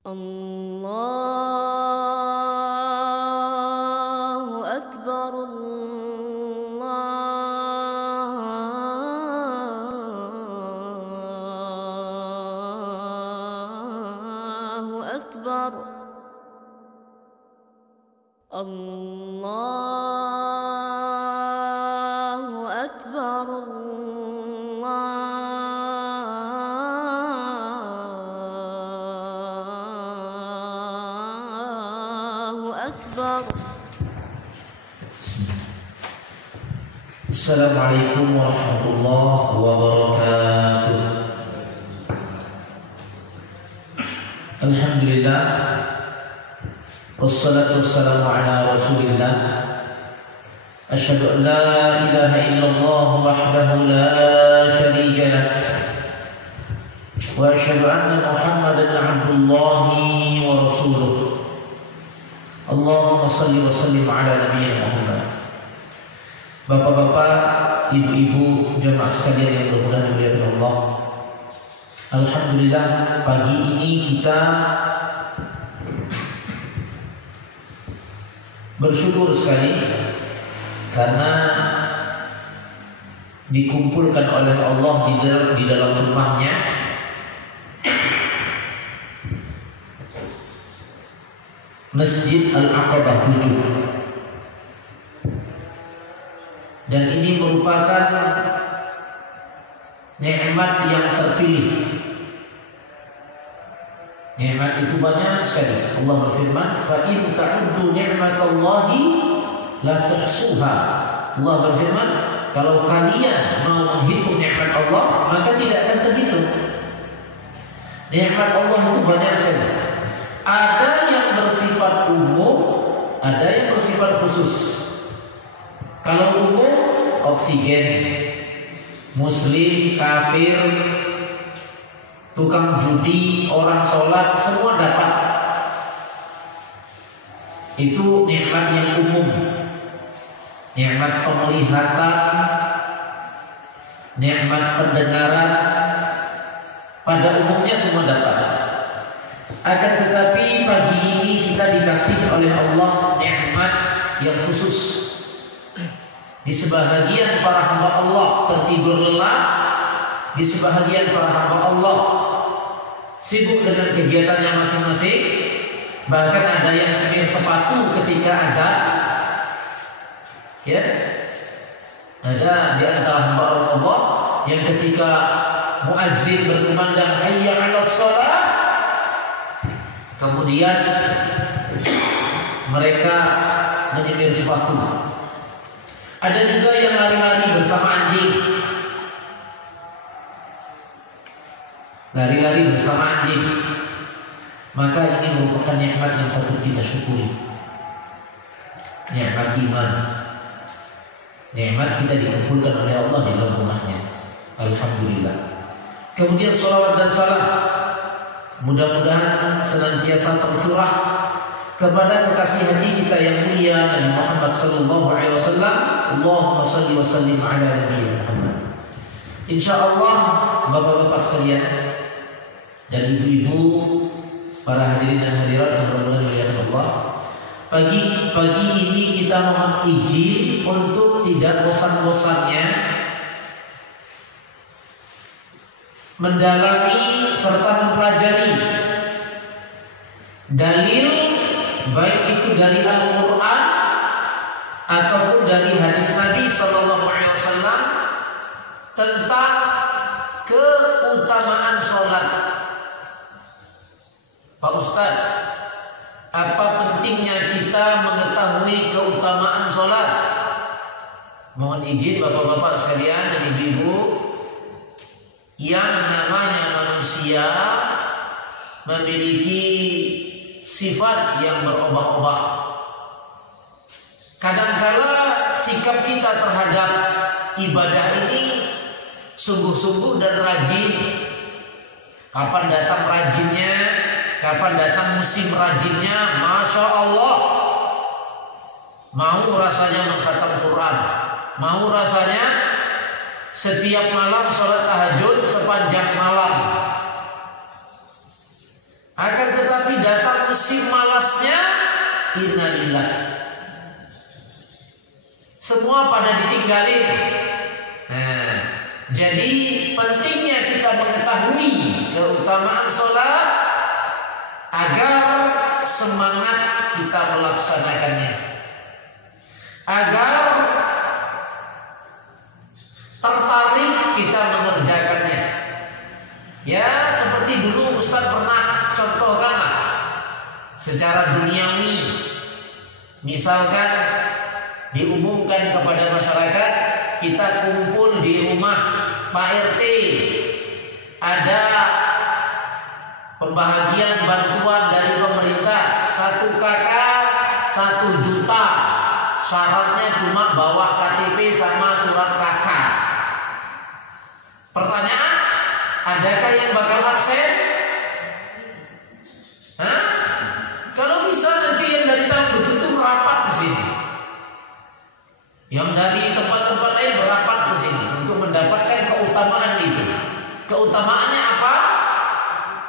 Allahu Akbar, Allahu Akbar, Allahu Akbar, Allahu Akbar. Assalamualaikum warahmatullahi wabarakatuh. Alhamdulillah, wassalatu wassalamu ala rasulillah. Asyhadu an la ilaha illallah wahdahu la syarika lah, wa asyhadu anna Muhammadan abdullahi wa rasuluh. Allahumma salli wa sallim ala nabiyyina Muhammad. Bapak-bapak, ibu-ibu, jemaah sekalian yang bermudah dimuliakan Allah. Alhamdulillah, pagi ini kita bersyukur sekali karena dikumpulkan oleh Allah di dalam rumahnya Masjid Al-Aqabah 7. Dan ini merupakan nikmat yang terpilih. Nikmat itu banyak sekali. Allah berfirman, "Fa in ta'uddu ni'matallahi la tuhsuha." Allah berfirman, kalau kalian mau menghitung nikmat Allah, maka tidak akan terhitung. Nikmat Allah itu banyak sekali. Ada yang bersifat umum, ada yang bersifat khusus. Kalau umum, oksigen, muslim, kafir, tukang judi, orang sholat, semua dapat. Itu nikmat yang umum. Nikmat penglihatan, nikmat pendengaran, pada umumnya semua dapat. Akan tetapi pagi ini kita dikasih oleh Allah nikmat yang khusus. Di sebahagian para hamba Allah tertidur lelap, di sebahagian para hamba Allah sibuk dengan kegiatannya masing-masing. Bahkan ada yang semir sepatu ketika azan. Ya, ada di antara hamba Allah yang ketika muazzin berkumandang hayya 'alas shalah, kemudian mereka menyemir sepatu. Ada juga yang lari-lari bersama anjing. Lari-lari bersama anjing. Maka ini merupakan nikmat yang patut kita syukuri. Nikmat iman. Nikmat kita dikumpulkan oleh Allah di dalam rumahnya. Alhamdulillah. Kemudian salawat dan salam mudah-mudahan senantiasa tercurah kepada kekasih hati kita yang mulia Nabi Muhammad sallallahu alaihi wasallam. Allahumma salli wa sallim ala nabiyyina Muhammad. Insyaallah bapak-bapak sekalian dan ibu-ibu, para hadirin dan hadirat yang bermulia dimuliakan Allah, pagi ini kita mohon izin untuk tidak bosan-bosannya mendalami serta mempelajari dalil, baik itu dari Al-Quran ataupun dari hadis Nabi Sallallahu Alaihi Wasallam tentang keutamaan sholat. Pak Ustadz, apa pentingnya kita mengetahui keutamaan sholat? Mohon izin bapak-bapak sekalian dan ibu-ibu, yang namanya manusia memiliki sifat yang berubah-ubah. Kadangkala sikap kita terhadap ibadah ini sungguh-sungguh dan rajin. Kapan datang rajinnya, kapan datang musim rajinnya, Masya Allah. Mau rasanya mengkhatam Quran, mau rasanya setiap malam sholat tahajud sepanjang malam. Akan tetapi datang musim malasnya, innalillah, semua pada ditinggalin. Nah, jadi pentingnya kita mengetahui keutamaan sholat agar semangat kita melaksanakannya, agar tertarik kita mengerjakannya. Ya, seperti dulu Ustaz pernah contohkanlah secara duniawi. Misalkan diumumkan kepada masyarakat, kita kumpul di rumah Pak RT, ada pembahagian bantuan dari pemerintah 1 kakak 1 juta, syaratnya cuma bawa KTP sama surat kakak. Pertanyaan, adakah yang bakal absen? Hah? Kalau bisa nanti yang dari tahun betul merapat ke sini, yang dari tempat-tempat lain merapat ke sini untuk mendapatkan keutamaan itu. Keutamaannya apa?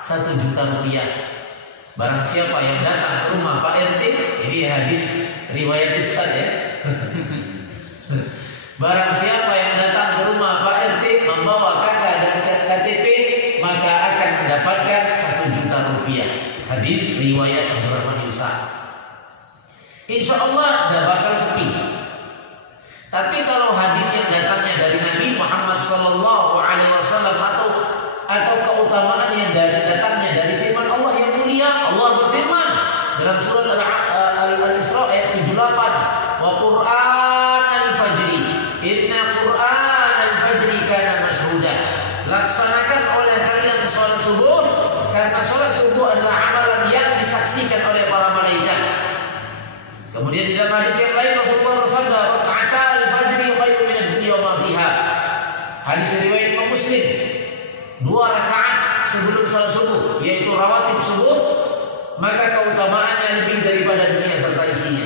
1 juta rupiah. Barang siapa yang datang ke rumah Pak RT, ini hadis riwayat Ustaz ya. Barang siapa yang datang ke rumah Pak RT membawa kakak dan KTP, maka akan mendapatkan 1 juta rupiah. Hadis riwayat Abdurrahman Yusuf. Insya Allah tidak bakal sepi. Tapi kalau hadis yang datangnya dari Nabi Muhammad SAW atau keutamaan yang datangnya dari firman Allah yang mulia, Allah berfirman dalam surat Al-Isra ayat 78, wa Qur'an al-fajri inna Qur'an al-fajri kana mashhuda. Laksanakan oleh kalian salat subuh, karena salat subuh adalah amalan yang disaksikan oleh para malaikat. Kemudian di dalam hadis yang lain Rasulullah bersabda, rakaat al-fajri khairun minad dunya wa ma fiha. Hadis riwayat Imam Muslim. 2 rakaat sebelum salat subuh, yaitu rawatib subuh, maka keutamaannya lebih daripada dunia serta isinya.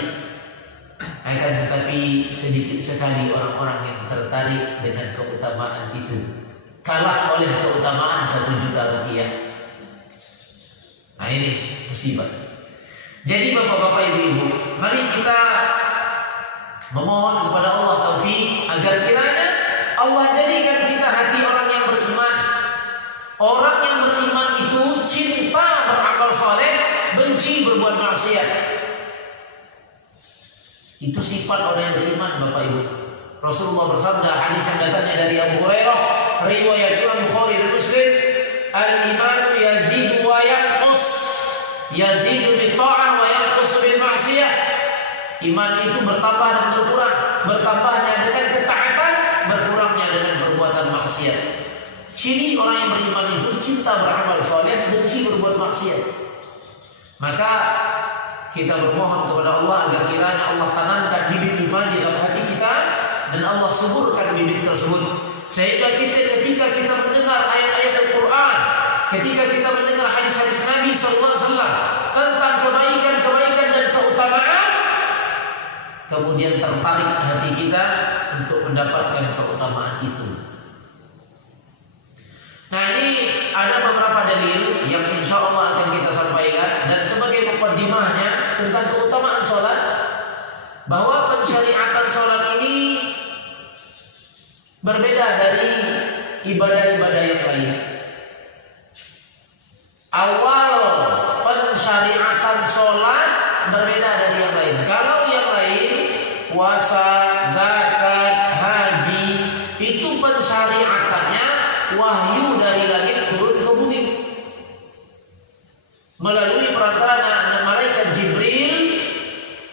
Akan tetapi sedikit sekali orang-orang yang tertarik dengan keutamaan itu, kalah oleh keutamaan 1 juta rupiah. Nah, ini musibah. Jadi bapak-bapak, ibu-ibu, mari kita memohon kepada Allah taufik agar kiranya Allah jadikan kita hati orang yang beriman. Orang yang beriman itu cinta beramal saleh, benci berbuat maksiat. Itu sifat orang yang beriman, Bapak Ibu. Rasulullah bersabda, hadis yang datangnya dari Abu Hurairah, riwayat Imam Bukhari dan Muslim, al-imanu yazidu wa yanqus, yazidu bi ta'ah wa yanqus bil ma'siyah. Iman itu bertambah dan berkurang, bertambahnya dengan ketaatan, berkurangnya dengan perbuatan maksiat. Ciri orang yang beriman itu cinta beramal saleh, benci berbuat maksiat. Maka kita bermohon kepada Allah agar kiranya Allah tanamkan bibit iman di dalam hati kita dan Allah suburkan bibit tersebut, sehingga ketika kita mendengar ayat-ayat Al-Quran, ketika kita mendengar hadis-hadis Nabi SAW tentang kebaikan-kebaikan dan keutamaan, kemudian tertarik hati kita untuk mendapatkan keutamaan itu. Nah, ini ada beberapa dalil yang insya Allah akan kita sampaikan, dan sebagai mukaddimahnya tentang keutamaan sholat, bahwa pensyariatan sholat ini berbeda dari ibadah-ibadah yang lain. Awal pensyariatan sholat berbeda dari yang lain. Kalau yang lain, puasa, zakat, haji, itu pensyariatannya wahyu dari langit turun ke bumi melalui perantara malaikat Jibril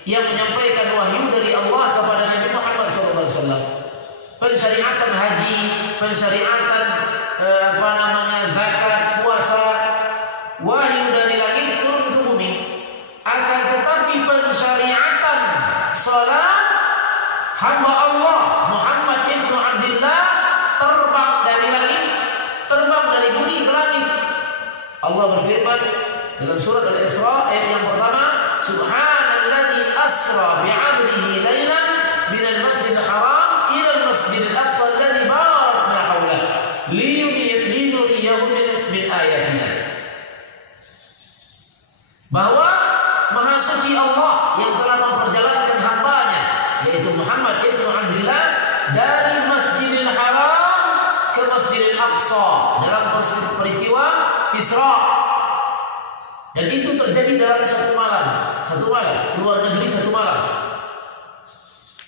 yang menyampaikan wahyu dari Allah kepada Nabi Muhammad SAW. Pensyariatan haji, pensyariatan zakat, puasa, wahyu dari langit turun ke bumi. Akan tetapi pensyariatan salat, hamba Allah Muhammad ibnu Abdullah terbang dari langit, terbang dari bumi ke langit. Allah berfirman dalam surat Al-Isra ayat yang pertama, Subhanalladzi asra bi'abdihi lailan minal masjidil haram ila al-masjidil aqsa alladzi barakna hawlahu linuriyahu min ayatina. bahwa Maha Suci Allah yang telah memperjalankan hambanya, yaitu Muhammad ibnu Abdullah, dari Masjidil Haram ke Masjidil Aqsa dalam peristiwa Isra. Dan itu terjadi dalam satu malam, keluar negeri satu malam.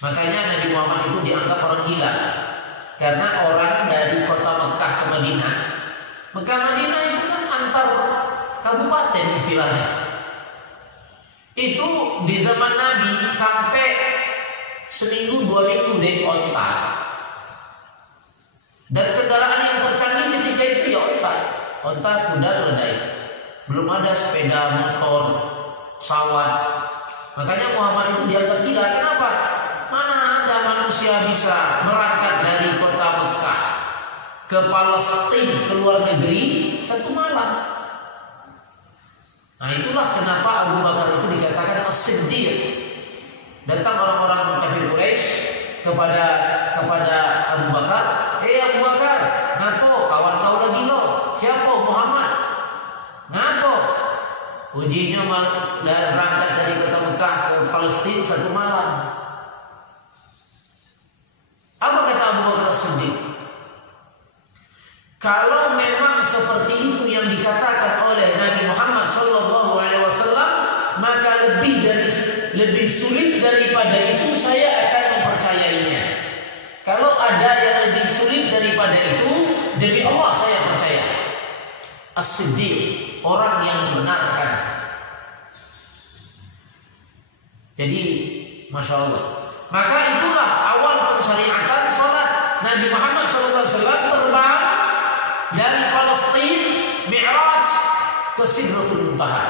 Makanya Nabi Muhammad itu dianggap orang gila, karena orang dari kota Mekah ke Madinah. Mekah Madinah itu kan antar kabupaten istilahnya. Itu di zaman Nabi sampai seminggu 2 minggu naik onta. Dan kendaraan yang tercanggih ketika itu ya onta kuda keledai. Belum ada sepeda motor, pesawat. Makanya Muhammad itu dianggap gila. Kenapa? Mana ada manusia bisa berangkat dari kota Mekah ke Palestina, ke luar negeri satu malam. Nah, itulah kenapa Abu Bakar itu dikatakan As-Siddiq. Datang orang-orang kafir Quraisy kepada Abu Bakar, Abu Bakar, ngapo kawan kau lagi lo? Siapa? Muhammad. Ngapo? Ujinya berangkat dari kota Mekah ke Palestina satu malam. Apa kata Abu Bakar As-Siddiq? Kalau memang seperti itu yang dikatakan oleh Nabi Muhammad SAW, maka lebih sulit daripada itu saya akan mempercayainya. Kalau ada yang lebih sulit daripada itu, demi Allah saya percaya. As-Siddiq, orang yang membenarkan. Jadi, Masya Allah. Maka itulah awal pensyariatan salat. Nabi Muhammad SAW terbang dari Palestina, Mi'raj ke Sidratul Muntaha.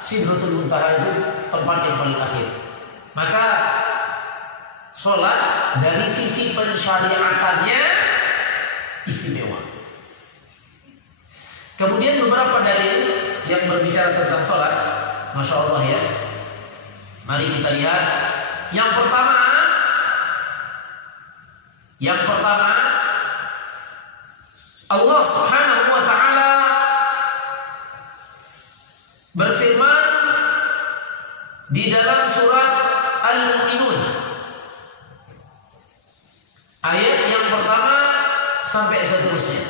Sidratul Muntaha itu tempat yang paling akhir. Maka salat dari sisi pensyariatannya istimewa. Kemudian beberapa dalil yang berbicara tentang salat, Masya Allah ya. Mari kita lihat. Yang pertama, Allah Subhanahu wa ta'ala berfirman di dalam surat Al-Mu'minun ayat yang pertama sampai seterusnya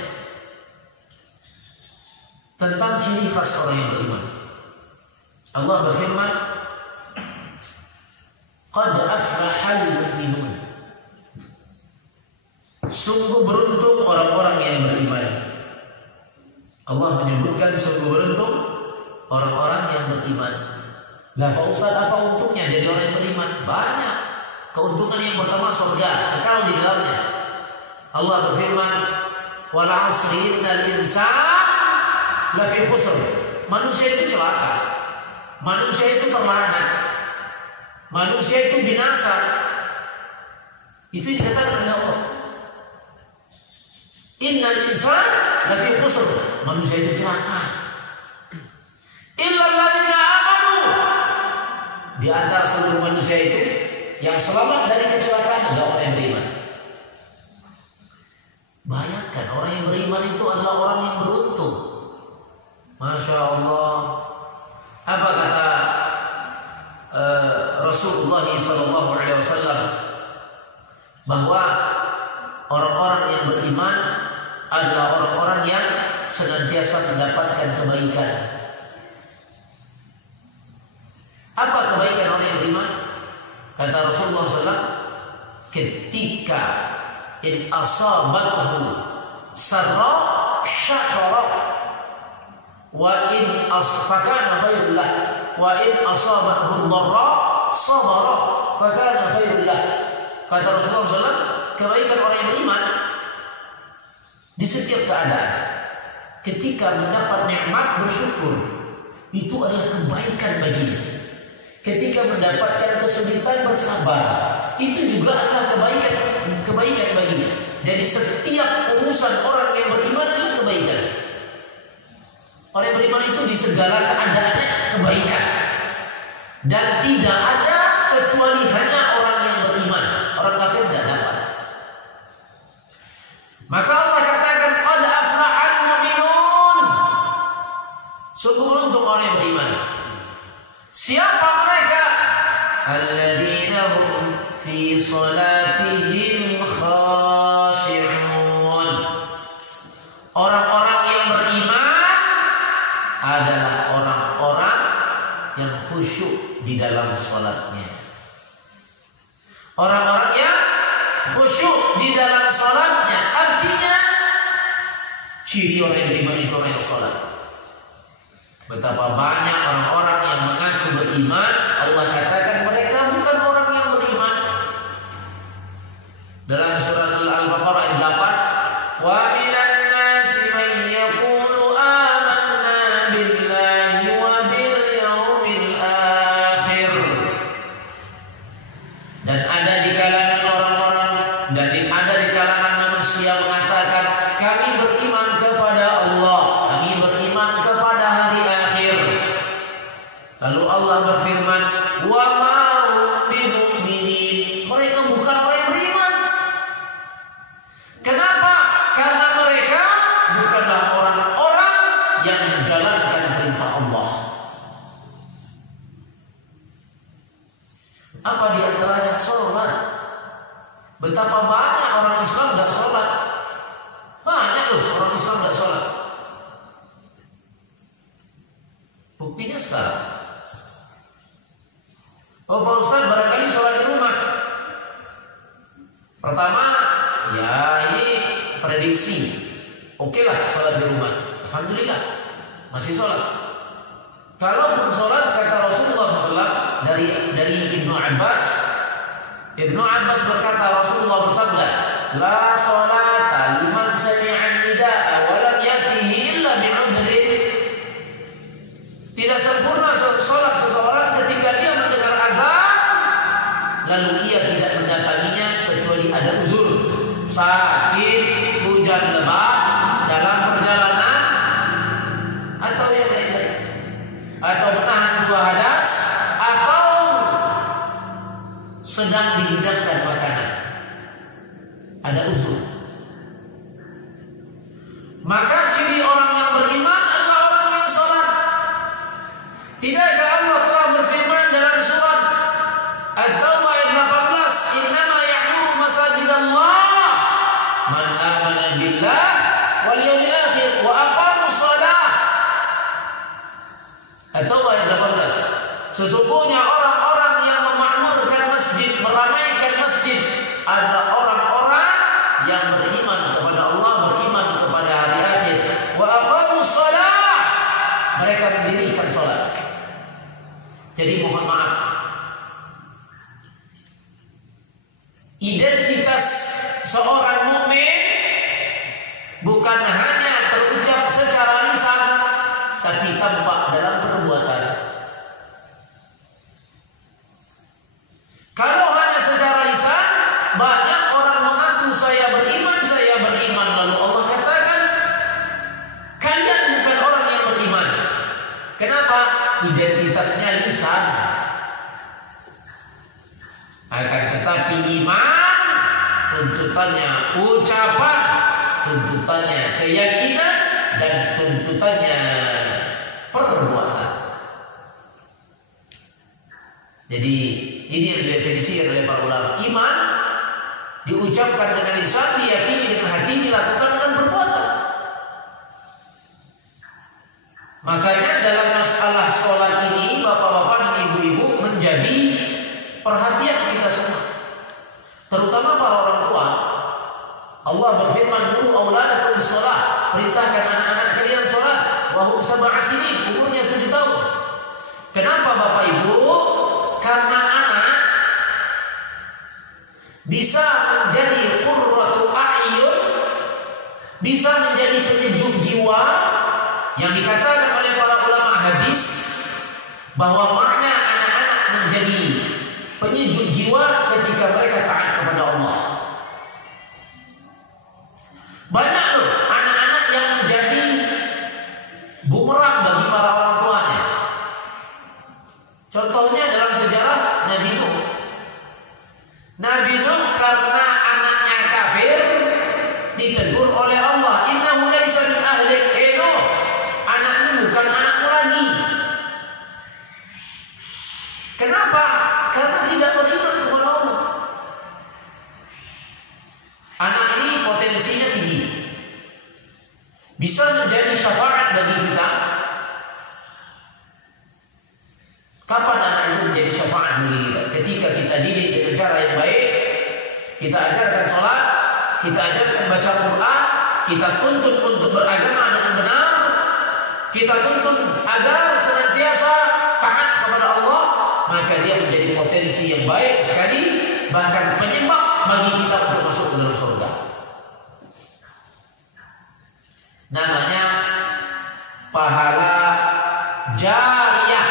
tentang ciri khas orang yang beriman. Allah berfirman, Qad aflahal mu'minun. Sungguh beruntung orang-orang yang beriman. Allah menyebutkan sungguh beruntung orang-orang yang beriman. Lah Pak Ustaz, apa untungnya jadi orang yang beriman? Banyak. Keuntungan yang pertama surga, kekal di dalamnya. Allah berfirman, wal 'asri innal insana lafi khusr. Manusia itu celaka. Manusia itu terlaknat. Manusia itu binasa. Itu dikatakan oleh Allah. Innal insana lafi khusr. Manusia itu celaka. Illal ladzina amanu. Di antara seluruh manusia itu yang selamat dari kecelakaan adalah orang yang beriman. Bayangkan, orang yang beriman itu adalah orang yang beruntung. Masya Allah. Apa kata Rasulullah SAW? Bahwa orang-orang yang beriman adalah orang-orang yang senantiasa mendapatkan kebaikan. Apa kebaikan orang yang beriman? Kata Rasulullah SAW, ketika in asabathu sarra syakara wa in asfakana khairullah wa in asabathu dharra sabara fakana khairullah. Kata Rasulullah SAW, kebaikan orang yang beriman di setiap keadaan, ketika mendapat nikmat bersyukur, itu adalah kebaikan baginya. Ketika mendapatkan kesulitan bersabar, itu juga adalah kebaikan baginya. Jadi setiap urusan orang yang beriman adalah kebaikan. Orang yang beriman itu di segala keadaannya kebaikan. Dan tidak ada kecuali hanya orang yang beriman. Orang kafir tidak dapat. Maka Allah katakan, qad aflahal mu'minun. Sungguh beruntung orang yang beriman. Siapa mereka? Alladzina hum fi salatihim khashi'un. Orang-orang yang beriman adalah orang-orang yang khusyuk di dalam salatnya. Orang-orang yang khusyuk di dalam salatnya, artinya ciri orang yang beriman itu orang yang salat. Betapa banyak orang-orang yang mengaku beriman, Allah katakan mereka bukan orang yang beriman. Dalam surat Al-Baqarah ayat 8, wa minan nasi man yaqulu amanna billahi wa bil yaumil akhir. Dan ada di kalangan orang-orang dan ada di kalangan manusia mengatakan kami beriman kepada Allah, kami beriman kepada hari akhir. Lalu Allah berfirman, wa ma hum bimu'minin. Mereka bukan orang yang beriman. Kenapa? Karena mereka bukanlah orang-orang yang menjalankan perintah Allah. Apa di antaranya sholat? Betapa banyak orang Islam tidak sholat. Banyak loh orang Islam tidak sholat. Buktinya sekarang. Oh Pak Ustaz, barangkali sholat di rumah. Pertama, ya ini prediksi. Oke lah sholat di rumah. Alhamdulillah masih sholat. Kalaupun sholat kata Rasulullah SAW dari Ibnu Abbas. Ibnu Abbas berkata Rasulullah bersabda, la sholata liman sami'an nida'a wa lam yatihi illa bi'udhrin. Tidak sempurna sholat seseorang ketika dia mendengar azan lalu ia tidak mendatanginya kecuali ada uzur, sakit, hujan lebat, dalam perjalanan, atau yang lain-lain, atau menahan dua hadas, atau sedang dihidangkan makanan, ada uzur. Maka ciri orang yang beriman adalah orang yang sholat. Tidakkah Allah telah berfirman dalam surat At-Taubah ayat 18, innama ya'muru masajidallah man amana billah wal yawmil akhir wa aqamus shalah. At-Taubah ayat 18. Sesungguhnya orang-orang yang memakmurkan masjid, meramaikan masjid, ada orang-orang yang beriman kepada Allah, beriman kepada hari akhir. Wa aqamus shalah, mereka mendirikan salat. Jadi mohon maaf, identitas seorang mukmin bukan hanya terucap secara lisan, tapi tampak dalam perbuatan. Kalau hanya secara lisan, banyak orang mengaku saya beriman, lalu Allah katakan kalian bukan orang yang beriman. Kenapa? Identitasnya lisan. Akan tetapi iman tuntutannya ucapan, tuntutannya keyakinan, dan tuntutannya perbuatan. Jadi ini yang didefinisi oleh para ulama. Iman diucapkan dengan lisan, diyakini dengan hati, dilakukan dengan perbuatan. Makanya dalam masalah sholat ini bapak-bapak dan ibu-ibu menjadi perhatian kita semua, terutama para orang tua. Allah berfirman, "Muru auladakum shalah," perintahkan anak-anak kalian sholat. Wa hum sab'a sinin, umurnya 7 tahun. Kenapa Bapak Ibu? Karena anak bisa menjadi qurratu a'yun, bisa menjadi penyejuk jiwa, yang dikatakan oleh para ulama hadis bahwa makna anak-anak menjadi penyejuk jiwa ketika mereka taat kepada Allah. Banyak loh anak-anak yang menjadi bumerang bagi para orang tuanya. Contohnya dalam sejarah Nabi Nuh. Nabi Nuh karena anaknya kafir ditegur oleh Allah, "Innahu laisa min ahlik." Nuh, anakmu bukan anakmu lagi. Kenapa? Karena tidak beriman kepada Allah. Anak ini potensinya tinggi, bisa menjadi syafaat bagi kita. Kapan anak itu menjadi syafaat bagi kita? Ketika kita didik dengan cara yang baik, kita ajarkan sholat, kita ajarkan baca Quran, kita tuntut untuk beragama dengan benar, kita tuntut agar senantiasa taat kepada Allah, maka dia menjadi potensi yang baik sekali, bahkan penyebab bagi kita untuk masuk ke dalam surga. Namanya pahala jariyah,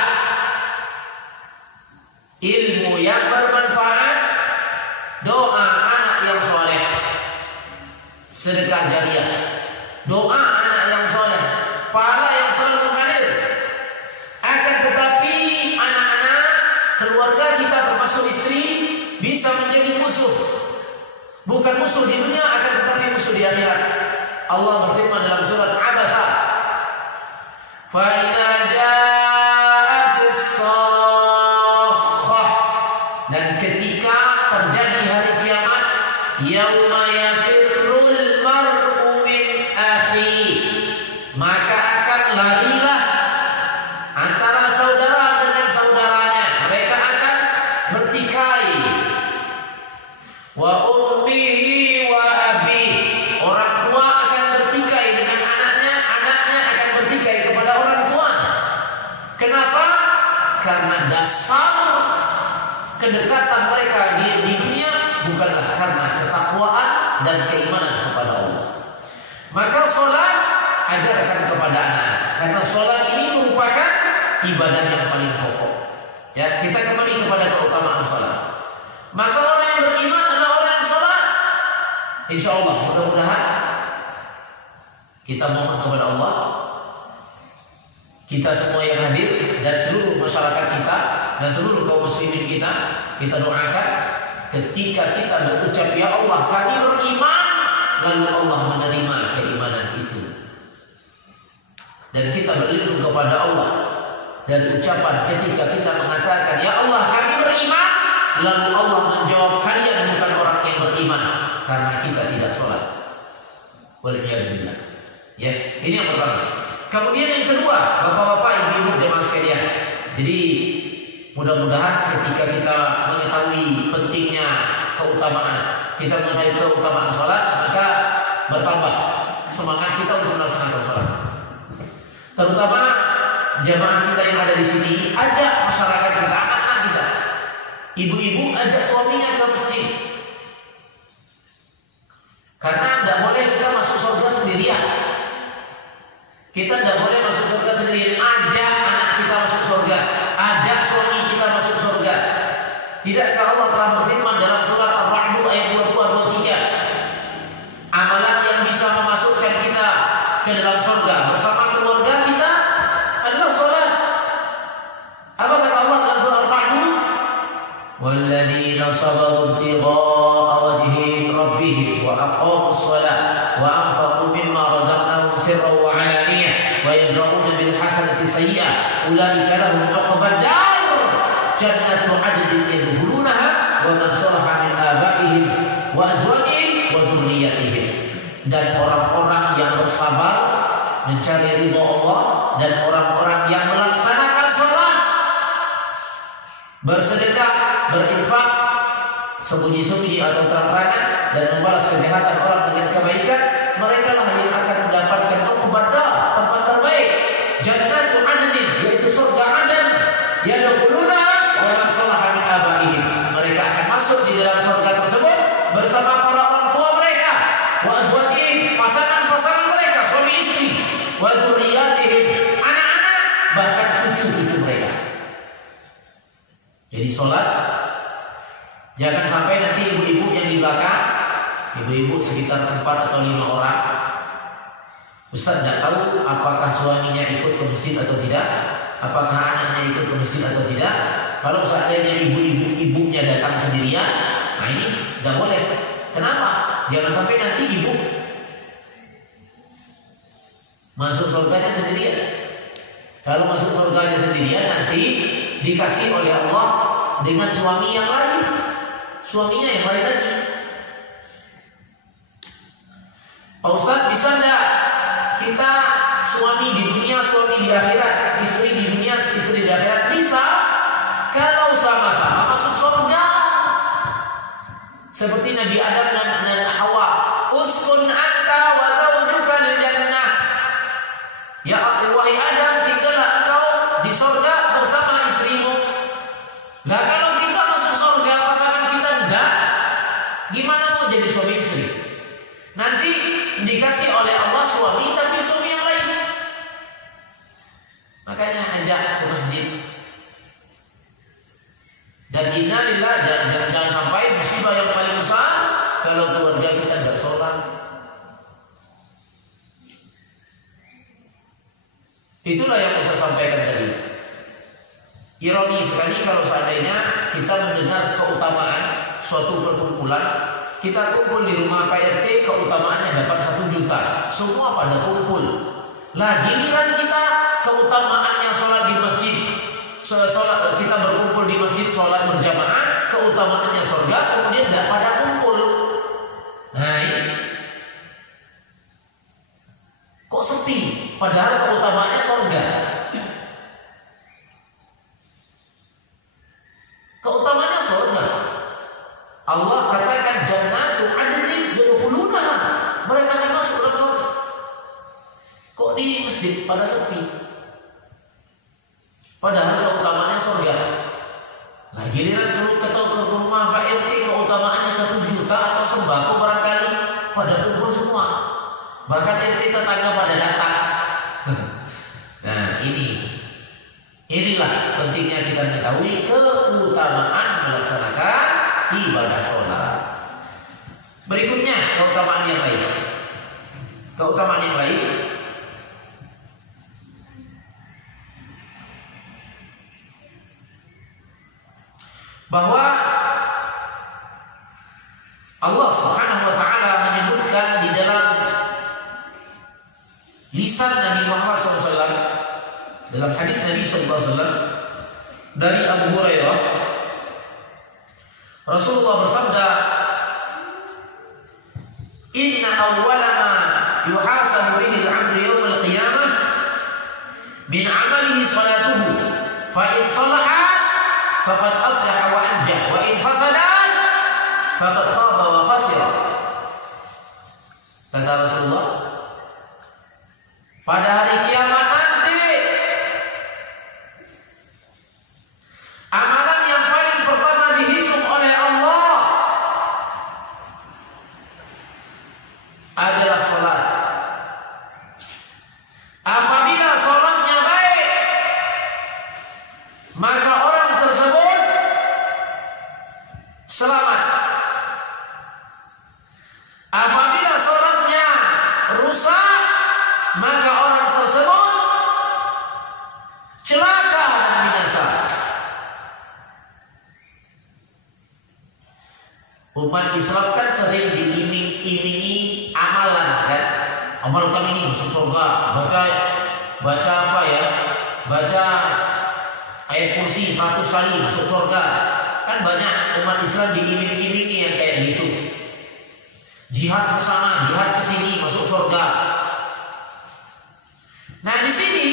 ilmu yang bermanfaat, doa anak yang soleh, sedekah jariyah, doa anak yang soleh, pahala yang selalu mengalir. Akan tetapi anak-anak keluarga kita termasuk istri bisa menjadi musuh, bukan musuh di dunia, akan tetapi musuh di akhirat. Allah berfirman dalam surat Abasa, fa idza ja'atis sakhah, dan ketika terjadi hari kiamat, yauma yafirrul mar'u min akhi, maka akan larilah antara saudara dengan saudaranya, mereka akan bertikai. Wa ummihi wa abi, orang tua akan bertikai dengan anaknya, anaknya akan bertikai kepada orang tua. Kenapa? Karena dasar kedekatan mereka di dunia bukanlah karena ketakwaan dan keimanan kepada Allah. Maka sholat ajarkan kepada anak, karena sholat ini merupakan ibadah yang paling pokok. Ya, kita kembali kepada keutamaan sholat. Maka orang yang beriman adalah orang yang sholat. Insya Allah, mudah-mudahan kita mohon kepada Allah, kita semua yang hadir dan seluruh masyarakat kita dan seluruh kaum muslimin kita doakan ketika kita berucap ya Allah kami beriman, lalu Allah menerima keimanan itu, dan kita berlindung kepada Allah dari ucapan ketika kita mengatakan ya Allah kami beriman, lalu Allah menjawab kalian bukan orang yang beriman karena kita tidak sholat. Waliyadzubillah. Ya, ini yang pertama. Kemudian yang kedua, bapak-bapak, ibu-ibu, jemaah sekalian. Jadi mudah-mudahan ketika kita mengetahui pentingnya keutamaan, kita mengetahui keutamaan sholat, maka bertambah semangat kita untuk melaksanakan sholat. Terutama jemaah kita yang ada di sini, ajak masyarakat kita, anak-anak kita, ibu-ibu ajak suaminya ke masjid. Karena tidak boleh kita masuk surga sendirian. Kita tidak boleh masuk surga sendirian. Ajak anak kita masuk surga, ajak suami kita masuk surga. Tidakkah Allah telah berfirman dalam surat Ar-Ra'd ayat 22-23, amalan yang bisa memasukkan kita ke dalam surga bersama keluarga kita adalah sholat. Apa kata Allah dalam surat Ar-Ra'd? وَالَّذِينَ صَبَرُوا ابْتِغَاءَ وَجْهِ رَبِّهِمْ وَأَقَامُوا الصَّلَاةَ وَأَنفَقُوا مِمَّا رَزَقْنَاهُمْ سِرًّا وَعَلَانِيَةً وَيَدْرَؤُونَ بِالْحَسَنَةِ السَّيِّئَةَ أُولَٰئِكَ لَهُمْ عُقْبَى الدَّارِ جَنَّةُ عَدْنٍ يَدْخُلُونَهَا وَمَنْ صَلَحَ مِنْ آبَائِهِمْ وَأَزْوَاجِهِمْ وَذُرِّيَّتِهِمْ. Dan orang-orang yang bersabar mencari ridha Allah, dan orang-orang yang melaksanakan sholat, bersedekah, berinfak sembunyi-sembunyi atau terang-terangan, dan membalas kejahatan orang dengan kebaikan, mereka lah yang akan mendapatkan uqbadar, tempat terbaik, jannatu adnin, yaitu surga Aden, yadkhuluna wa man salaha min abaihim. Mereka akan masuk di dalam surga tersebut bersama para orang tua mereka, wa azwajihim, pasangan-pasangan mereka, suami istri, wa dzurriyyatihim, anak-anak, bahkan cucu-cucu mereka. Jadi sholat, jangan sampai nanti ibu-ibu yang di belakang, ibu-ibu sekitar 4 atau 5 orang, Ustaz tidak tahu apakah suaminya ikut ke masjid atau tidak, apakah anaknya ikut ke masjid atau tidak. Kalau seandainya ibunya datang sendirian, nah ini tidak boleh. Kenapa? Jangan sampai nanti ibu masuk surganya sendirian. Kalau masuk surganya sendirian, nanti dikasih oleh Allah dengan suami yang lain, suaminya yang lain lagi. Pak Ustaz, bisa enggak kita suami di dunia, suami di akhirat, istri di dunia, istri di akhirat? Bisa, kalau sama-sama masuk surga. Seperti Nabi Adam dan Hawa, uskun anta wa zawjuka lil jannah. Ya wahai Adam, tinggallah engkau di surga bersama istrimu. Nah, kalau kita masuk surga, pasangan kita enggak, gimana mau jadi suami istri? Nanti dikasih oleh Allah suami, tapi suami yang lain. Makanya ajak ke masjid. Dan innalillah, jangan sampai musibah yang paling besar kalau keluarga kita tidak sholat. Itulah yang saya sampaikan tadi. Ironi sekali kalau seandainya kita mendengar keutamaan suatu perkumpulan, kita kumpul di rumah Pak RT, keutamaannya dapat 1 juta, semua pada kumpul. Lah giliran kita keutamaannya sholat di masjid, sholat kita berkumpul di masjid sholat berjamaah, keutamaannya surga, kemudian tidak pada kumpul. Nah ini kok sepi, padahal keutamaannya surga. Keutamaannya surga. Allah katakan jannatu adnin yadkhulunaha, mereka akan masuk dalam surga. Kok di masjid pada sepi? Padahal keutamaannya surga. Nah giliran ke rumah Pak RT, keutamaannya 1 juta atau sembako barangkali, pada kumpul semua. Bahkan RT tetangga pada datang. Nah inilah pentingnya kita mengetahui keutamaan melaksanakan ibadah sholat. Berikutnya keutamaan yang lain. Keutamaan yang lain bahwa Allah Subhanahu wa taala menyebutkan di dalam lisan Nabi Muhammad SAW, dalam hadis Nabi SAW dari Abu Hurairah, Rasulullah bersabda, inna awwala ma yuhasabu bihi al-'abdu yawm al-qiyamah min 'amalihi salatuhu, fa in salahat faqad aflaha wa anjah, wa in fasadat faqad khaba wa khasira. Kata Rasulullah, pada hari kiamat nanti amalan yang paling pertama dihitung oleh Allah adalah sholat. Apabila sholatnya baik, maka orang tersebut selamat. Apabila sholatnya rusak, maka orang tersebut celaka dan binasa. Umat Islam kan sering diiming-imingi amalan kan. Amalkan ini masuk surga. Baca apa ya? Baca ayat kursi 100 kali masuk surga. Kan banyak umat Islam diiming-imingi yang kayak gitu. Jihad ke sana, jihad ke sini masuk surga. Nah di sini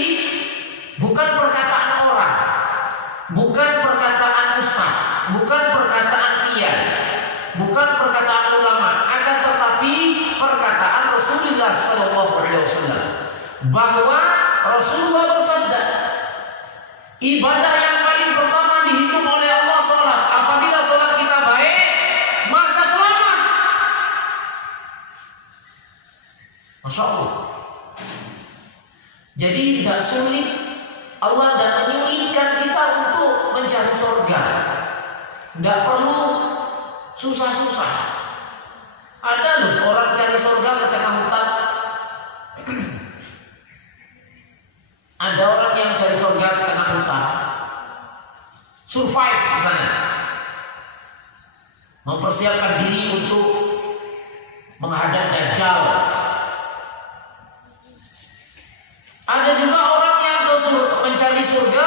bukan perkataan orang, bukan perkataan ustaz, bukan perkataan kiai, bukan perkataan ulama, akan tetapi perkataan Rasulullah SAW, bahwa Rasulullah bersabda, ibadah yang paling pertama dihitung oleh Allah sholat. Apabila sholat kita baik, maka selamat. Masya Allah. Jadi tidak sulit, Allah tidak menyulitkan kita untuk mencari surga. Tidak perlu susah-susah. Ada loh orang cari surga ke tengah hutan. Ada orang yang cari surga ke tengah hutan, survive di sana, mempersiapkan diri untuk menghadap Dajjal. Ada juga orang yang mencari surga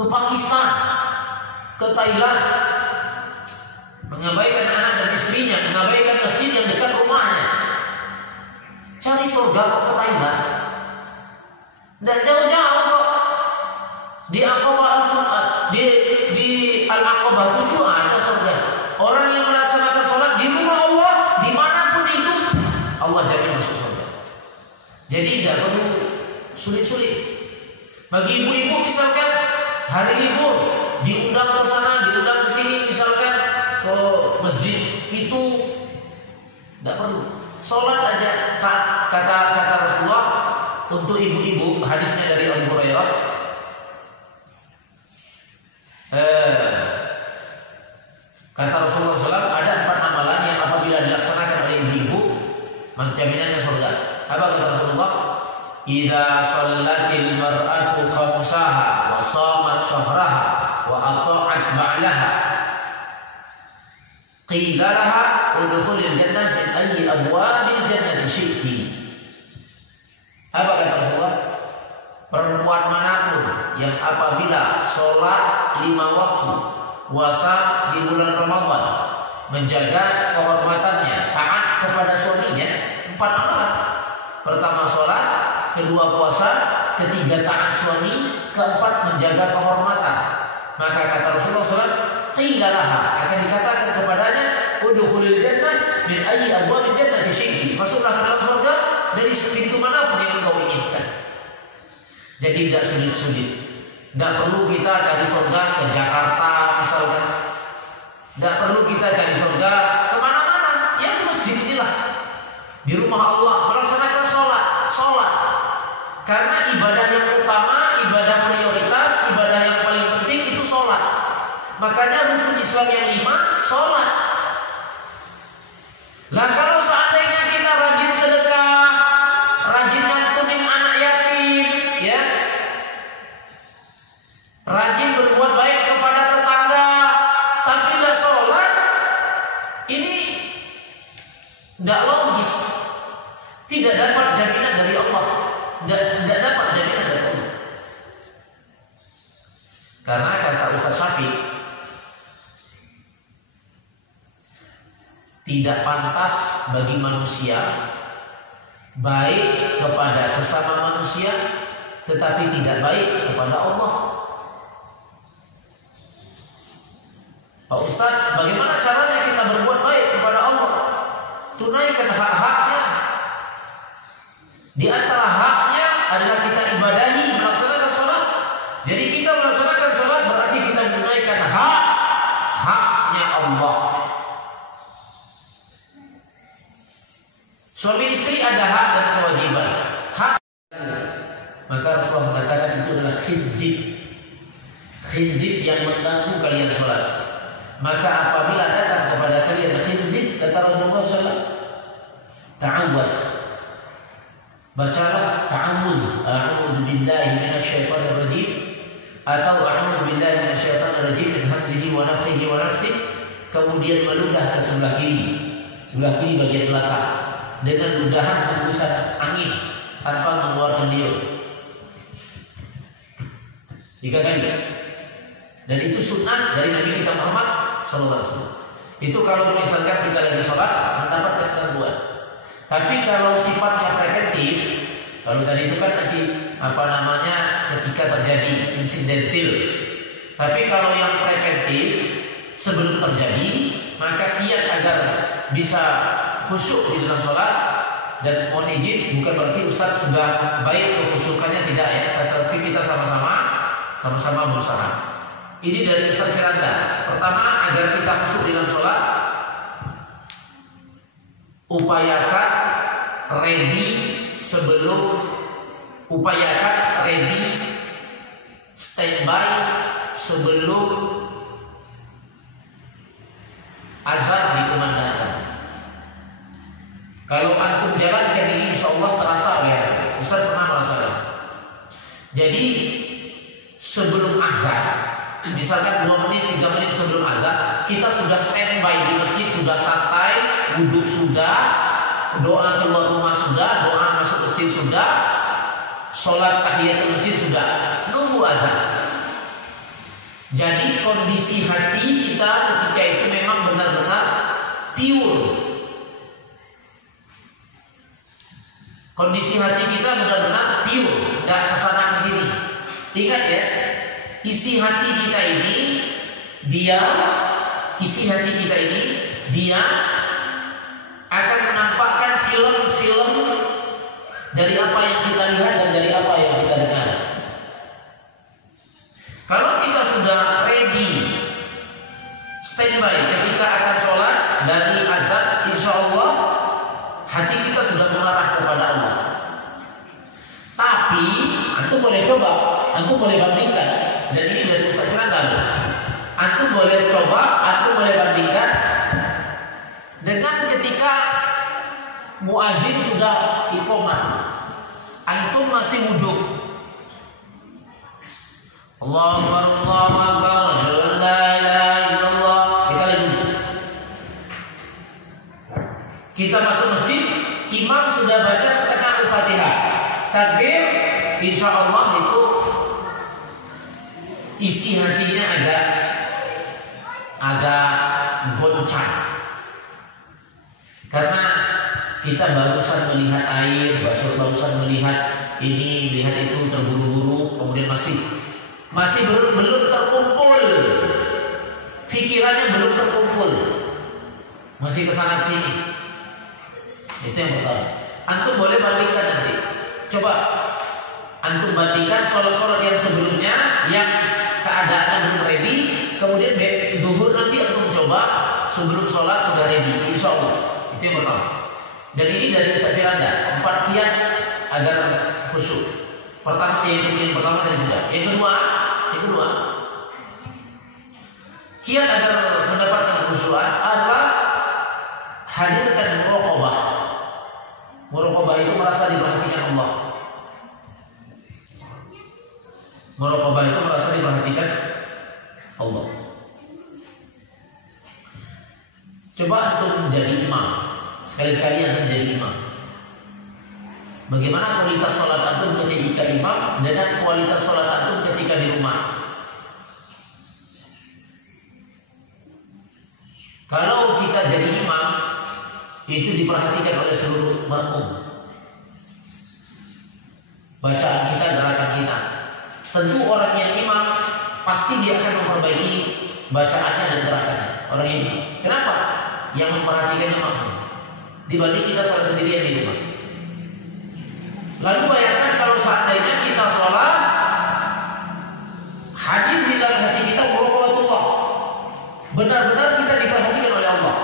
ke Pakistan, ke Thailand, mengabaikan anak dan istrinya, mengabaikan masjid yang dekat rumahnya. Cari surga kok ke Thailand? Tidak jauh-jauh kok. Di Al-Aqabah 7 ada surga. Orang yang melaksanakan sholat di rumah Allah, dimanapun itu, Allah jamin masuk surga. Jadi tidak perlu sulit-sulit. Bagi ibu-ibu misalkan hari libur, diundang ke sana, diundang ke sini, misalkan ke masjid, itu tidak perlu. Sholat aja, kata Rasulullah untuk ibu-ibu, hadisnya dari Abu Hurairah. Kata Rasulullah SAW, ada 4 amalan yang apabila dilaksanakan oleh ibu-ibu, jaminannya surga. Apa kata Rasulullah? Idza shallatil mar'atu khamsaha wa shamat shahraha wa ata'at ba'laha qila laha udkhulil jannah min ayyi abwabil jannati syi'ti. Apa kata Rasulullah? Perempuan manapun yang apabila sholat 5 waktu, puasa di bulan Ramadan, menjaga kehormatannya, taat kepada suaminya, 4 amalan. Pertama sholat, kedua puasa, ketiga taat suami, keempat menjaga kehormatan. Maka kata Rasulullah SAW, qila laha, akan dikatakan kepadanya, udkhulil jannah min ayyi abwabil jannati syi'ti. Masuklah ke dalam surga dari pintu manapun yang engkau inginkan. Jadi tidak sulit-sulit. Tidak perlu kita cari surga ke Jakarta misalkan. Tidak perlu kita cari surga kemana-mana. Ya ke masjid inilah. Di rumah Allah melaksanakan sholat. Karena ibadah yang utama, ibadah prioritas, ibadah yang paling penting itu sholat. Makanya rukun Islam yang 5, sholat. Lah kalau seandainya kita rajin sedekah, rajin nyantunin anak yatim, ya, rajin berbuat baik kepada tetangga, tapi tidak sholat, ini tidak logis. Tidak dapat jaminan dari Allah. Tidak dapat jaminan dari Allah. Karena kata Ustaz Syafiq, tidak pantas bagi manusia baik kepada sesama manusia, tetapi tidak baik kepada Allah. Pak Ustaz, bagaimana caranya kita berbuat baik kepada Allah? Tunaikan hak-haknya. Di antara haknya adalah kita ibadahi, melaksanakan sholat. Jadi kita melaksanakan sholat berarti kita menunaikan haknya Allah. Suami istri ada hak dan kewajiban. Hak, maka Rasulullah mengatakan itu adalah khinzib yang mengganggu kalian sholat. Maka apabila datang kepada kalian khinzib, kata Rasulullah SAW, ta'awwas, bacalah ta'awuz, a'udzu billahi minasyaitonir rajim, atau a'udzu billahi minasyaitonir rajim min hamzihi wa nafthihi wa nafthihi, kemudian meludah ke sebelah kiri bagian belakang dengan ludahan hembusan angin tanpa mengeluarkan liur 3 kali. Dan itu sunnah dari Nabi kita Muhammad SAW. Itu kalau misalkan kita lagi sholat mendapatkan gangguan. Tapi kalau sifatnya preventif, kalau tadi itu kan nanti ketika terjadi insidental. Tapi kalau yang preventif sebelum terjadi, maka kiat agar bisa khusyuk di dalam sholat. Dan mohon izin, bukan berarti Ustaz sudah baik kekhusyukannya, tidak ya, tetapi kita sama-sama berusaha. Ini dari Ustaz Firanda. Pertama, agar kita khusyuk di dalam sholat, upayakan ready standby sebelum azan dikumandangkan. Kalau antum jalankan ini, insya Allah terasa ya. Ustaz pernah merasakan. Jadi sebelum azan, misalkan 2 menit, 3 menit sebelum azan, kita sudah standby di masjid, sudah santai, wudhu sudah, doa keluar rumah sudah, doa masuk masjid sudah, sholat tahiyatul masjid sudah, nunggu azan. Jadi kondisi hati kita ketika itu memang benar-benar pure. Kondisi hati kita benar-benar pure, nggak kesana kesini. Ingat ya, isi hati kita ini dia akan menampakkan film-film dari apa yang kita lihat dan dari apa yang kita dengar. Kalau kita sudah ready, standby ketika akan sholat dari azan, insya Allah hati kita sudah mengarah kepada Allah. Tapi antum boleh coba, antum boleh bandingkan, dan ini dari Ustaz Firanda. Antum boleh coba, antum boleh bandingkan dengan ketika muazin sudah iqamah, antum masih wudhu. Allahu Akbar, Allahu Akbar, la ilaha illallah. Kita lagi wudhu. Kita masuk masjid, imam sudah baca setengah Al-Fatihah. Takbir, insya Allah itu isi hatinya agak goncang. Karena kita barusan melihat air, barusan melihat ini, lihat itu, terburu-buru, kemudian masih belum terkumpul, pikirannya belum terkumpul, masih kesana sini. Itu yang pertama. Antum boleh bandingkan nanti. Coba antum bandingkan sholat-sholat yang sebelumnya yang keadaannya belum ready, kemudian zuhur nanti antum coba sebelum sholat sudah ready, insya Allah. Itu yang pertama. Dan ini dari Ustaz Firanda, 4 kiat agar khusyuk. Pertama, yang pertama tadi sudah. Yang kedua, kiat agar mendapatkan khusyuan adalah hadirkan muraqabah. Muraqabah itu merasa diperhatikan Allah. Muraqabah itu merasa diperhatikan Allah. Coba antum menjadi imam. Sekali-sekali antum jadi imam. Bagaimana kualitas sholat antum ketika imam dengan kualitas sholat antum ketika di rumah? Kalau kita jadi imam, itu diperhatikan oleh seluruh makmum. Bacaan kita, gerakan kita. Tentu orang yang imam pasti dia akan memperbaiki bacaannya dan gerakannya. Orang ini. Kenapa? Yang memperhatikannya makmum dibanding kita sholat sendirian di rumah. Lalu bayangkan kalau seandainya kita sholat, hadir di dalam hati kita muraqabatullah, benar-benar kita diperhatikan oleh Allah.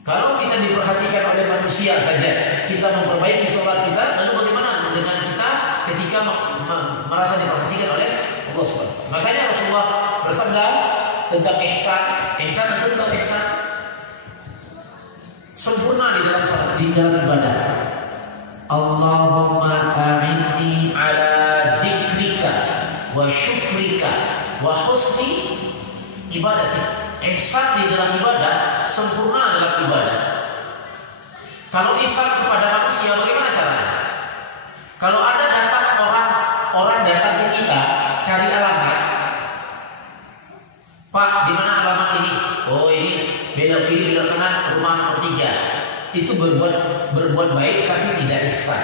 Kalau kita diperhatikan oleh manusia saja, kita memperbaiki sholat kita, lalu bagaimana dengan kita ketika merasa diperhatikan oleh Allah SWT? Makanya Rasulullah bersabda tentang ihsan. Ihsan itu tentang ihsan sempurna di dalam ibadah. Allahumma a'inni ala dzikrika wa syukrika wa husni ibadatik. Ihsan di dalam ibadah, sempurna dalam ibadah. Kalau ihsan kepada manusia, bagaimana caranya? Kalau ada datang orang datang ke kita cari alamat, Pak, di mana alamat ini? Oh, ini belok kiri, belok kanan, rumah nomor 3. Itu berbuat baik tapi tidak ihsan.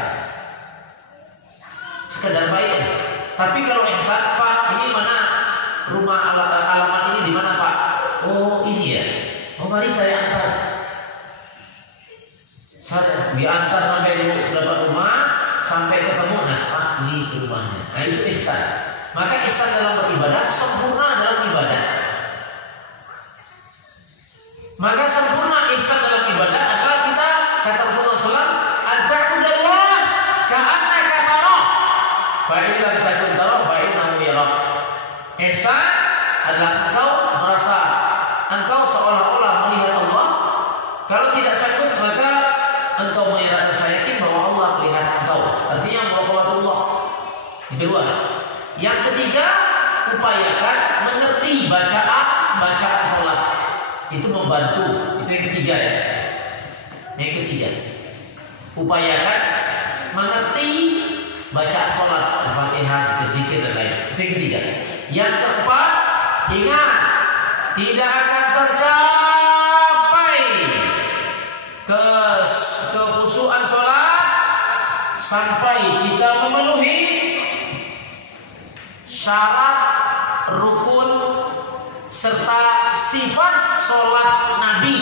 Sekedar baik aja. Tapi kalau ihsan, Pak, ini mana rumah alamat ini di mana, Pak? Oh, ini ya. Oh, mari saya antar. Saya diantar sampai dapat rumah, sampai ketemu. Nah, Pak, ini rumahnya. Nah, itu ihsan. Maka ihsan dalam beribadah sempurna dalam ibadah. Maka sempurna ihsan dalam ibadah adalah kita, kata Rasulullah SAW, "Anta'budallah ka'annaka tarah, fa in lam takun tarah fa innahu yarah." Ihsan adalah engkau seolah-olah melihat Allah. Kalau tidak sanggup, maka engkau merasa yakin bahwa Allah melihat engkau. Artinya muraqabatullah. Yang kedua. Yang ketiga, upayakan mengerti bacaan sholat. Itu membantu. Itu yang ketiga ya. Yang ketiga, upayakan mengerti bacaan sholat, Al-Fatihah, zikir dan lain. Itu yang ketiga. Yang keempat, ingat, tidak akan tercapai kekhusyuan sholat sampai kita memenuhi syarat, rukun, serta sifat sholat Nabi.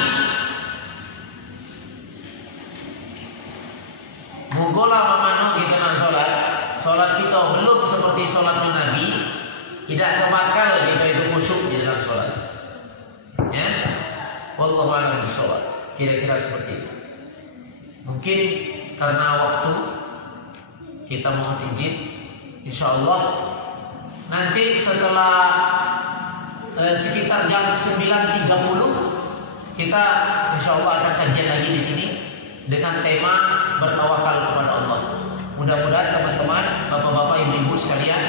Mugola memanu kita nang sholat kita belum seperti sholat Nabi, tidak bakal kita itu khusyuk di dalam sholat. Ya, wallahu a'lam bishawab. Kira-kira seperti itu. Mungkin karena waktu kita mohon izin, insyaallah nanti setelah sekitar jam 9.30 kita insyaallah akan kajian lagi di sini dengan tema bertawakal kepada Allah. Mudah-mudahan teman-teman, bapak-bapak, ibu-ibu sekalian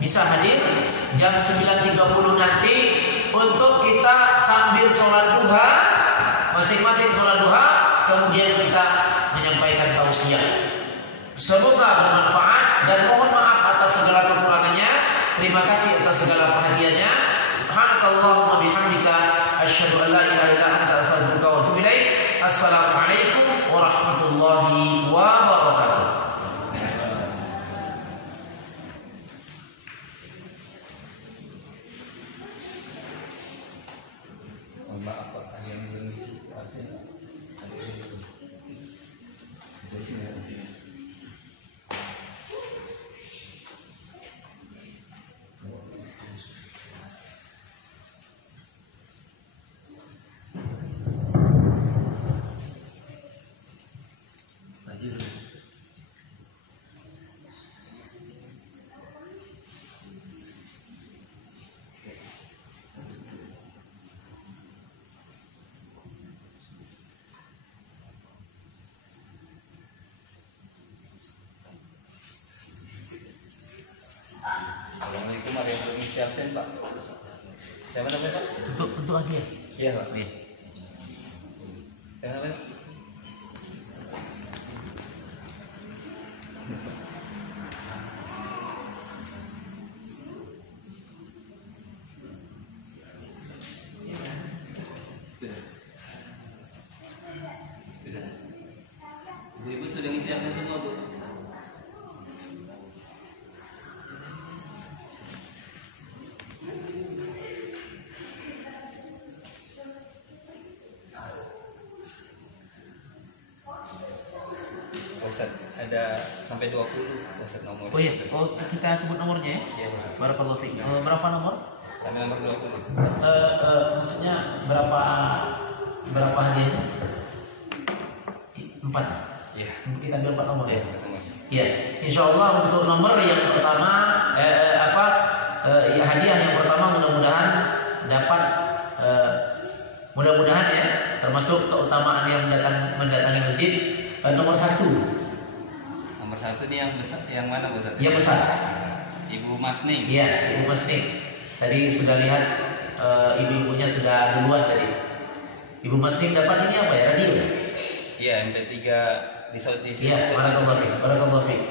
bisa hadir jam 9.30 nanti untuk kita sambil sholat duha, masing-masing sholat duha, kemudian kita menyampaikan tausiah. Semoga bermanfaat dan mohon maaf atas segala kekurangannya. Terima kasih atas segala perhatiannya. Subhanakallahumma bihamdika asyhadu an la ilaha illa anta astaghfiruka wa atubu ilaik. Assalamualaikum warahmatullahi wabarakatuh. Assalamualaikum, ada yang belum isi absen Pak? Siapa namanya Pak? Untuk akhir. Iya Pak. Iya. Siapa namanya? Ibu sudah ngisi absen semua Bu? Ustaz, ada sampai 20 Ustaz nomor. Oh iya, kita sebut nomornya ya. Iya, Pak. Barakallahu fiik. Berapa nomor? Sampai nomor 20. Maksudnya berapa hadiahnya? 4. Iya. Kita ambil 4 nomor ya. Iya, ketemu. Iya, insyaallah untuk nomor yang pertama ya hadiah yang pertama mudah-mudahan dapat mudah-mudahan ya, termasuk keutamaan yang mendatangi masjid. Nomor 1. Nomor 1 ini yang besar, yang mana Ustaz? Yang besar. Ibu Masning. Iya, Ibu Masning. Tadi sudah lihat ibu-ibunya sudah duluan tadi. Ibu Masning dapat ini apa ya? Radio. Iya, MP3 di Saudi. Iya, barakallahu fiik.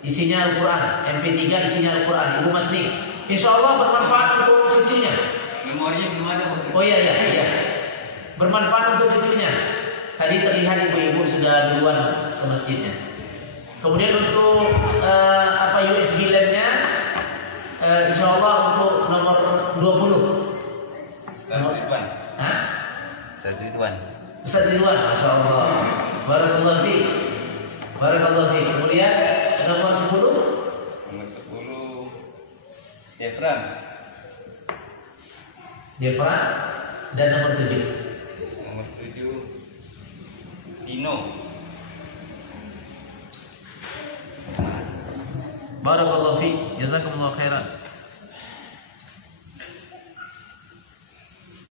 Isinya Al-Qur'an, MP3 isinya Al-Qur'an. Ibu Masning. Insyaallah bermanfaat untuk cucunya. Memorinya belum ada Ustaz. Oh iya. Bermanfaat untuk cucunya. Tadi terlihat ibu-ibu sudah duluan ke masjidnya. Kemudian untuk USB lamp-nya, insyaallah untuk nomor 20. Ustaz Ridwan. Hah? Ustaz Ridwan. Ustaz Ridwan, masyaallah. Barakallahu fiik. Kemudian nomor 10. Nomor 10 Jefran. Dan nomor 7. Nomor 7 Dino. Barakallahu fiik. Jazakumullah khairan.